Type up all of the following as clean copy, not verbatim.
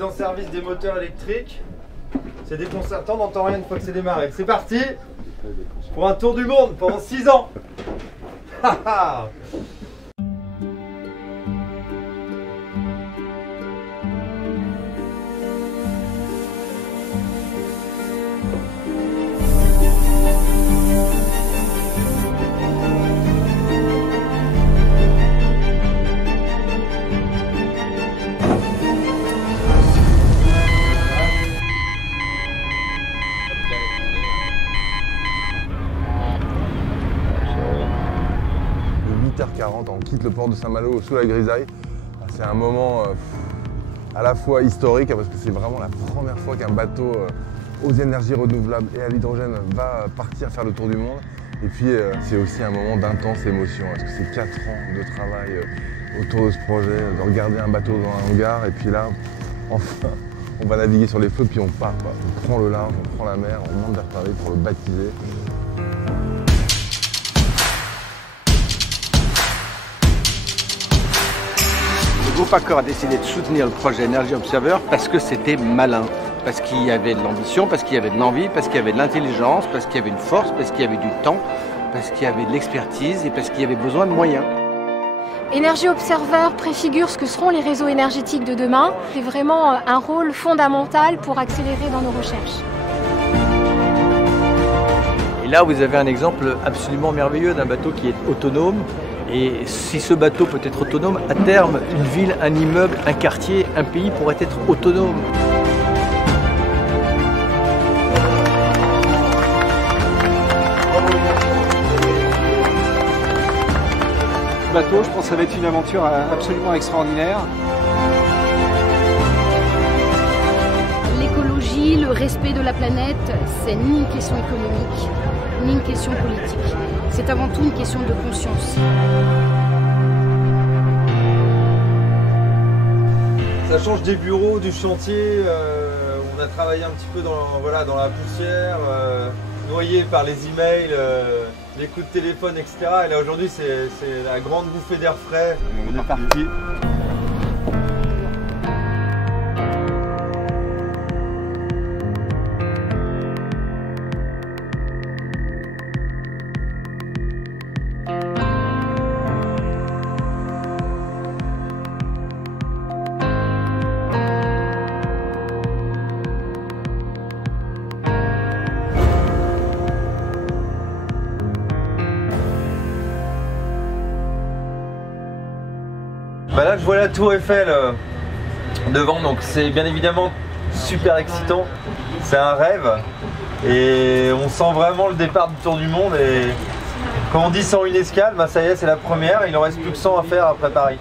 mise en service des moteurs électriques. C'est déconcertant, on n'entend rien une fois que c'est démarré. C'est parti pour un tour du monde pendant 6 ans. On quitte le port de Saint-Malo sous la grisaille. C'est un moment à la fois historique parce que c'est vraiment la première fois qu'un bateau aux énergies renouvelables et à l'hydrogène va partir faire le tour du monde. Et puis c'est aussi un moment d'intense émotion parce que c'est 4 ans de travail autour de ce projet, de regarder un bateau dans un hangar et puis là, enfin, on va naviguer sur les flots puis on part, quoi. On prend le large, on prend la mer, on monte vers Paris pour le baptiser. EuroPaCor a décidé de soutenir le projet Energy Observer parce que c'était malin, parce qu'il y avait de l'ambition, parce qu'il y avait de l'envie, parce qu'il y avait de l'intelligence, parce qu'il y avait une force, parce qu'il y avait du temps, parce qu'il y avait de l'expertise et parce qu'il y avait besoin de moyens. Energy Observer préfigure ce que seront les réseaux énergétiques de demain. C'est vraiment un rôle fondamental pour accélérer dans nos recherches. Et là, vous avez un exemple absolument merveilleux d'un bateau qui est autonome. Et si ce bateau peut être autonome, à terme, une ville, un immeuble, un quartier, un pays pourrait être autonome. Ce bateau, je pense que ça va être une aventure absolument extraordinaire. L'écologie, le respect de la planète, c'est ni une question économique, ni une question politique. C'est avant tout une question de conscience. Ça change des bureaux, du chantier. On a travaillé un petit peu dans la poussière, noyé par les emails, les coups de téléphone, etc. Et là aujourd'hui, c'est la grande bouffée d'air frais. On est parti. Bah là je vois la tour Eiffel devant, donc c'est bien évidemment super excitant, c'est un rêve et on sent vraiment le départ du tour du monde. Et quand on dit 101 escales, bah ça y est, c'est la première, il en reste plus que 100 à faire après Paris.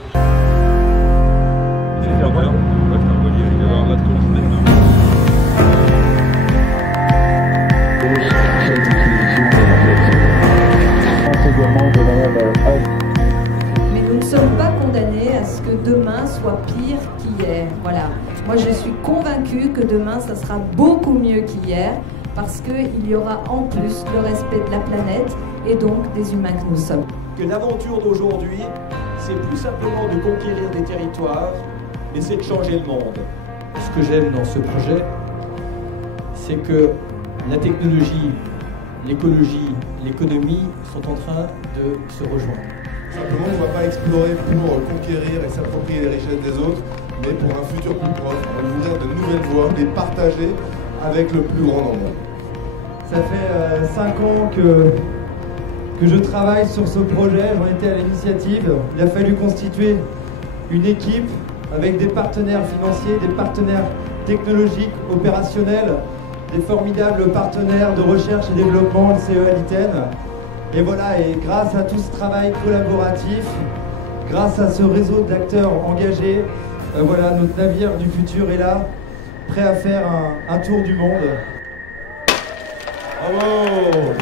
Mais nous ne sommes pas condamnés à ce que demain soit pire qu'hier. Voilà. Moi, je suis convaincue que demain, ça sera beaucoup mieux qu'hier, parce qu'il y aura en plus le respect de la planète et donc des humains que nous sommes. Que l'aventure d'aujourd'hui, c'est plus simplement de conquérir des territoires, mais c'est de changer le monde. Ce que j'aime dans ce projet, c'est que la technologie, l'écologie, l'économie sont en train de se rejoindre. Simplement, on ne va pas explorer pour conquérir et s'approprier les richesses des autres, mais pour un futur plus proche, on va ouvrir de nouvelles voies, les partager avec le plus grand nombre. Ça fait 5 ans que je travaille sur ce projet, j'en étais à l'initiative. Il a fallu constituer une équipe avec des partenaires financiers, des partenaires technologiques, opérationnels, des formidables partenaires de recherche et développement, le CEA l'ITEN. Et voilà, et grâce à tout ce travail collaboratif, grâce à ce réseau d'acteurs engagés, voilà, notre navire du futur est là, prêt à faire un tour du monde. Bravo!